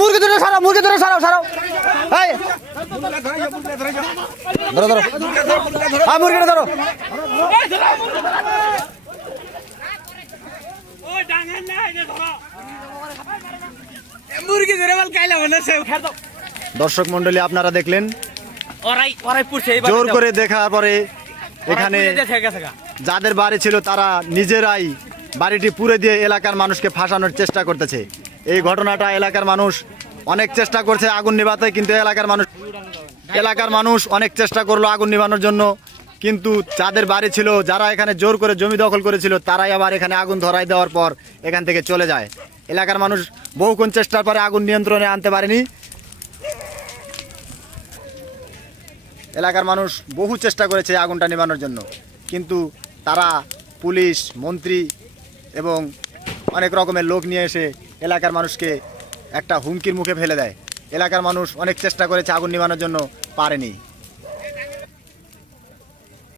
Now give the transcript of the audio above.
মুরগি ধরে সারাও, মুরগি ধরে সারাও, সারাও। ধরো ধরো, হ্যাঁ মুরগিটা ধরো। দর্শক মন্ডলী, আপনারা দেখলেন জোর করে দেখার পরে এখানে যাদের বাড়ি ছিল তারা নিজেরাই বাড়িটি পুড়ে দিয়ে এলাকার মানুষকে ফাঁসানোর চেষ্টা করতেছে। এই ঘটনাটা এলাকার মানুষ অনেক চেষ্টা করছে আগুন নিভাতে, কিন্তু এলাকার মানুষ অনেক চেষ্টা করলো আগুন নিভানোর জন্য, কিন্তু যাদের বাড়ি ছিল, যারা এখানে জোর করে জমি দখল করেছিল, তারাই আবার এখানে আগুন ধরাই দেওয়ার পর এখান থেকে চলে যায়। এলাকার মানুষ বহুক্ষণ চেষ্টার পরে আগুন নিয়ন্ত্রণে আনতে পারেনি। এলাকার মানুষ বহু চেষ্টা করেছে আগুনটা নিভানোর জন্য, কিন্তু তারা পুলিশ, মন্ত্রী এবং অনেক রকমের লোক নিয়ে এসে এলাকার মানুষকে একটা হুমকির মুখে ফেলে দেয়। এলাকার মানুষ অনেক চেষ্টা করেছে আগুন নিভানোর জন্য, পারেনি।